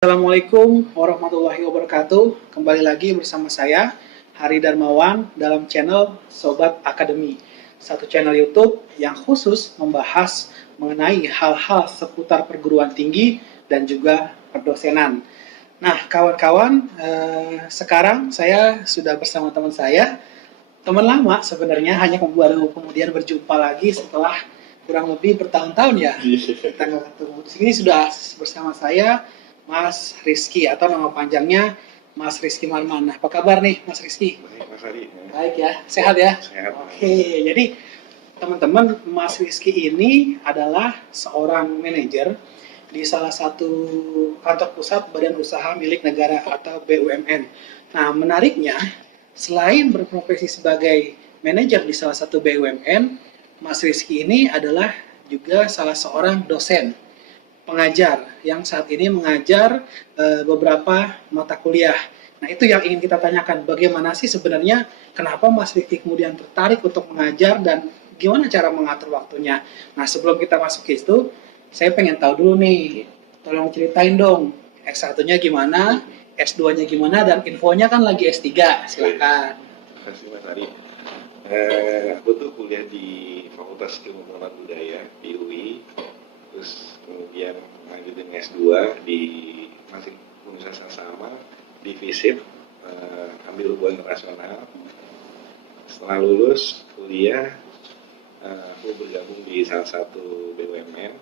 Assalamualaikum warahmatullahi wabarakatuh. Kembali lagi bersama saya, Hari Darmawan, dalam channel Sobat Akademi. Satu channel YouTube yang khusus membahas mengenai hal-hal seputar perguruan tinggi dan juga perdosenan. Nah, kawan-kawan, sekarang saya sudah bersama teman saya, teman lama sebenarnya, hanya baru kemudian berjumpa lagi setelah kurang lebih bertahun-tahun ya. Kita nggak ketemu. Di sini sudah bersama saya Mas Rizky, atau nama panjangnya Mas Rizky Marman. Apa kabar nih Mas Rizky? Baik, Mas Ari. Baik ya, sehat ya? Sehat. Oke, jadi teman-teman, Mas Rizky ini adalah seorang manajer di salah satu kantor pusat badan usaha milik negara atau BUMN. Nah, menariknya, selain berprofesi sebagai manajer di salah satu BUMN, Mas Rizky ini adalah juga salah seorang dosen pengajar yang saat ini mengajar beberapa mata kuliah. Nah, itu yang ingin kita tanyakan, bagaimana sih sebenarnya kenapa Mas Rizky kemudian tertarik untuk mengajar dan gimana cara mengatur waktunya. Nah, sebelum kita masuk ke itu, saya pengen tahu dulu nih, tolong ceritain dong, S1-nya gimana, S2-nya gimana, dan infonya kan lagi S3, silakan. Terima kasih Mas Ari. Aku tuh kuliah di Fakultas Ilmu Pengetahuan Budaya di UI, terus kemudian lanjutin S2 di masih universitas yang sama di FISIP, ambil hubungan internasional. Setelah lulus kuliah, aku bergabung di salah satu BUMN.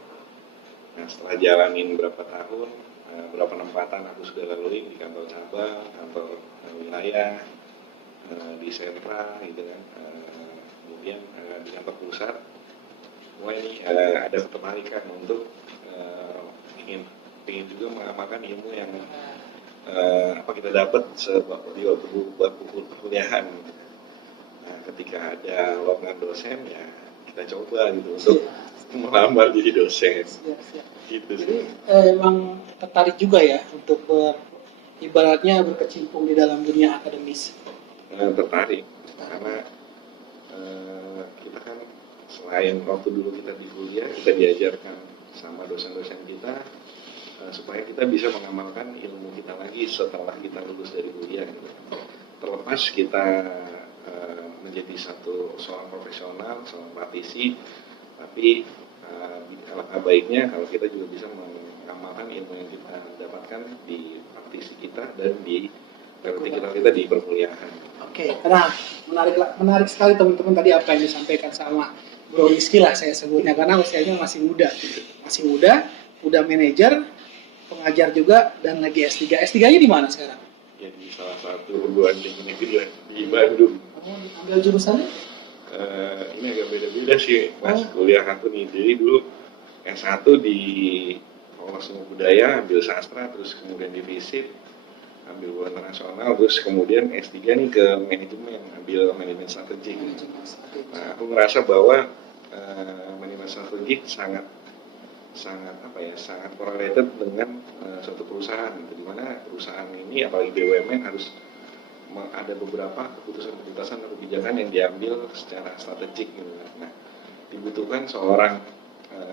Nah, setelah jalanin berapa tahun, berapa penempatan aku sudah lalui di kantor cabang, kantor wilayah, di sentra gitu kan, kemudian di kantor pusat, mulai nih ada ketertarikan untuk ingin juga mengamalkan ilmu yang apa kita dapat di waktu perkuliahan. Nah, ketika ada lowongan dosen ya kita coba gitu untuk melamar jadi dosen. Gitu Jadi sih. emang tertarik juga ya untuk ibaratnya berkecimpung di dalam dunia akademis. Tertarik karena kita kan selain waktu dulu kita di kuliah kita diajarkan sama dosen-dosen kita supaya kita bisa mengamalkan ilmu kita lagi setelah kita lulus dari kuliah gitu. Terlepas kita menjadi seorang profesional, seorang praktisi, tapi alangkah baiknya kalau kita juga bisa mengamalkan ilmu yang kita dapatkan di praktisi kita dan di praktik kita di perkuliahan. Oke, nah menarik sekali teman-teman tadi apa yang disampaikan sama Bro Rizky lah saya sebutnya, karena usianya masih muda, udah manajer, pengajar juga, dan lagi S3. S3-nya di mana sekarang? Ya di salah satu perguruan tinggi negeri di Bandung. Ambil jurusannya? Ini agak beda-beda sih Mas, kuliah aku nih. Jadi dulu S1 di Fakultas Ilmu Budaya, ambil sastra, terus kemudian di FISIP, ambil hubungan internasional, terus kemudian S3 nih ke manajemen, ambil manajemen strategik. Nah, aku ngerasa bahwa manajemen strategik sangat correlated dengan suatu perusahaan, di mana perusahaan ini apalagi BUMN harus ada beberapa keputusan atau kebijakan yang diambil secara strategik gitu. Nah, dibutuhkan seorang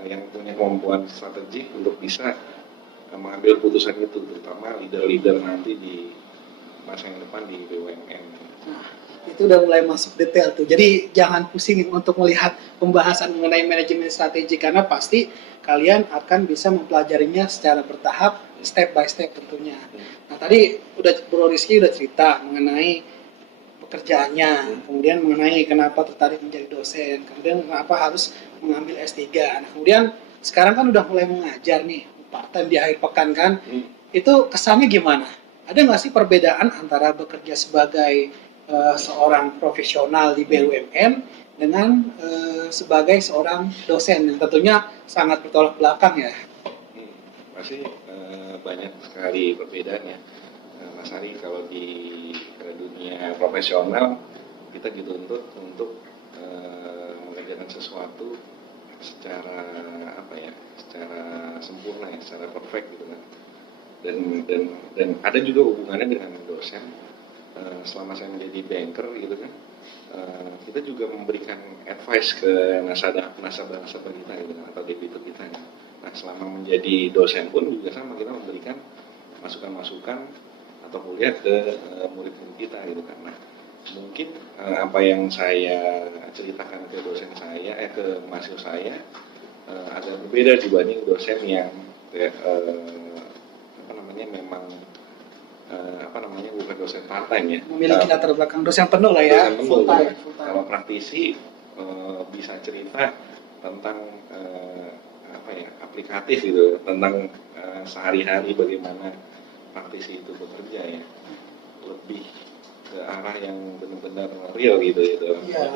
yang punya kemampuan strategik untuk bisa mengambil keputusan itu, terutama leader-leader nanti di masa yang depan di BUMN. Nah, itu udah mulai masuk detail tuh. Jadi jangan pusing untuk melihat pembahasan mengenai manajemen strategi, karena pasti kalian akan bisa mempelajarinya secara bertahap, step by step tentunya. Nah, tadi Bro Rizky udah cerita mengenai pekerjaannya, kemudian mengenai kenapa tertarik menjadi dosen, kemudian kenapa harus mengambil S3. Nah, kemudian sekarang kan udah mulai mengajar nih, part-time di akhir pekan kan. Itu kesannya gimana? Ada nggak sih perbedaan antara bekerja sebagai seorang profesional di BUMN dengan sebagai seorang dosen yang tentunya sangat bertolak belakang ya? Pasti banyak sekali perbedaannya, Mas Ari. Kalau di dunia profesional kita dituntut untuk mengerjakan sesuatu secara secara sempurna ya, secara perfect gitu kan. Dan ada juga hubungannya dengan dosen. Selama saya menjadi banker gitu kan, kita juga memberikan advice ke nasabah kita gitu kan, atau debitur kita. Nah, selama menjadi dosen pun juga sama, kita memberikan masukan-masukan atau kuliah ke murid-murid kita gitu kan. Nah, mungkin apa yang saya ceritakan ke dosen saya, ke mahasiswa saya agak berbeda dibanding dosen yang memang bukan dosen part time ya. Memiliki latar belakang dosen penuh lah ya. Dosen penuh. Full time. Kalau praktisi bisa cerita tentang aplikatif gitu, tentang sehari-hari bagaimana praktisi itu bekerja ya, lebih ke arah yang benar-benar real gitu. Iya,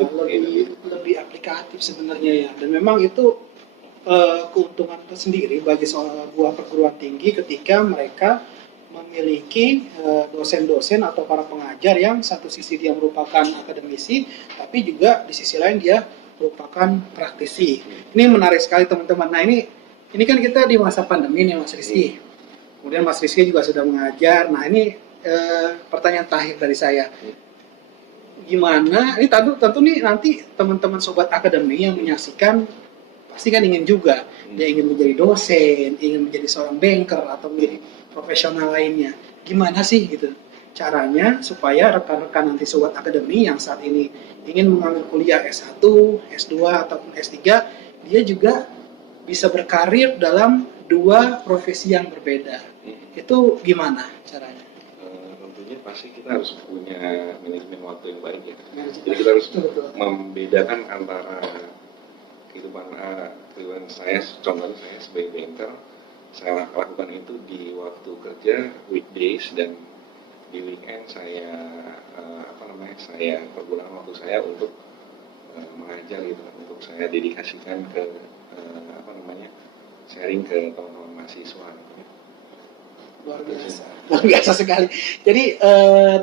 lebih aplikatif sebenarnya ya. Dan memang itu keuntungan tersendiri bagi sebuah perguruan tinggi ketika mereka memiliki dosen-dosen atau para pengajar yang satu sisi dia merupakan akademisi, tapi juga di sisi lain dia merupakan praktisi. Ini menarik sekali teman-teman. Nah ini kan kita di masa pandemi nih Mas Rizky. Kemudian Mas Rizky juga sudah mengajar. Nah ini pertanyaan terakhir dari saya. Gimana? Ini tentu nih nanti teman-teman sobat akademi yang menyaksikan pasti kan ingin juga. Dia ingin menjadi dosen, ingin menjadi seorang banker atau menjadi profesional lainnya. Gimana sih gitu caranya supaya rekan-rekan nanti sobat akademi yang saat ini ingin mengambil kuliah S1, S2 ataupun S3, dia juga bisa berkarir dalam dua profesi yang berbeda. Itu gimana caranya? Tentunya pasti kita harus punya manajemen waktu yang baik ya. Jadi kita harus membedakan antara kehidupan saya, contohnya saya sebagai banker, saya lakukan itu di waktu kerja weekdays, dan di weekend saya saya pergunakan waktu saya untuk mengajar gitu, untuk saya dedikasikan ke sharing ke teman-teman mahasiswa. Luar biasa sekali. Jadi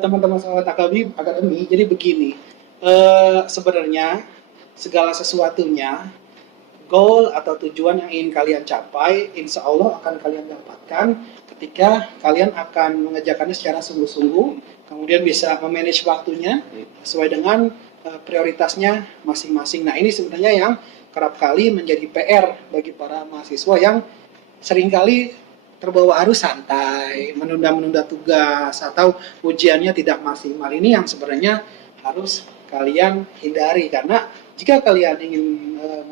teman-teman sahabat akademi, jadi begini, sebenarnya segala sesuatunya, goal atau tujuan yang ingin kalian capai, insya Allah akan kalian dapatkan ketika kalian akan mengerjakannya secara sungguh-sungguh, kemudian bisa memanage waktunya sesuai dengan prioritasnya masing-masing. Nah ini sebenarnya yang kerap kali menjadi PR bagi para mahasiswa yang seringkali terbawa arus santai, menunda-menunda tugas, atau ujiannya tidak maksimal. Ini yang sebenarnya harus kalian hindari, karena jika kalian ingin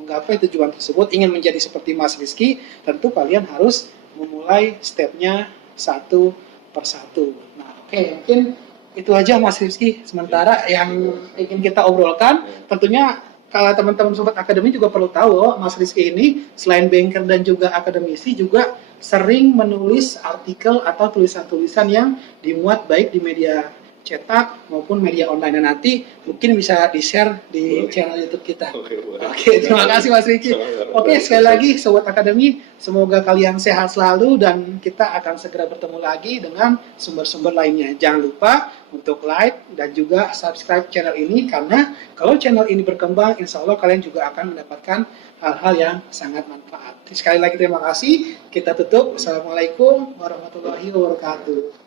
menggapai tujuan tersebut, ingin menjadi seperti Mas Rizky, tentu kalian harus memulai stepnya satu persatu. Nah, oke, mungkin itu aja Mas Rizky sementara yang ingin kita obrolkan. Tentunya kalau teman-teman sobat akademi juga perlu tahu, Mas Rizky ini selain banker dan juga akademisi, juga sering menulis artikel atau tulisan-tulisan yang dimuat baik di media cetak maupun media online. Dan nanti mungkin bisa di-share di channel YouTube kita. Oke, terima kasih Mas Rizky. Oke, sekali lagi Sobat Akademi, semoga kalian sehat selalu dan kita akan segera bertemu lagi dengan sumber-sumber lainnya. Jangan lupa untuk like dan juga subscribe channel ini, karena kalau channel ini berkembang, insya Allah kalian juga akan mendapatkan hal-hal yang sangat manfaat. Sekali lagi terima kasih. Kita tutup. Assalamualaikum warahmatullahi wabarakatuh.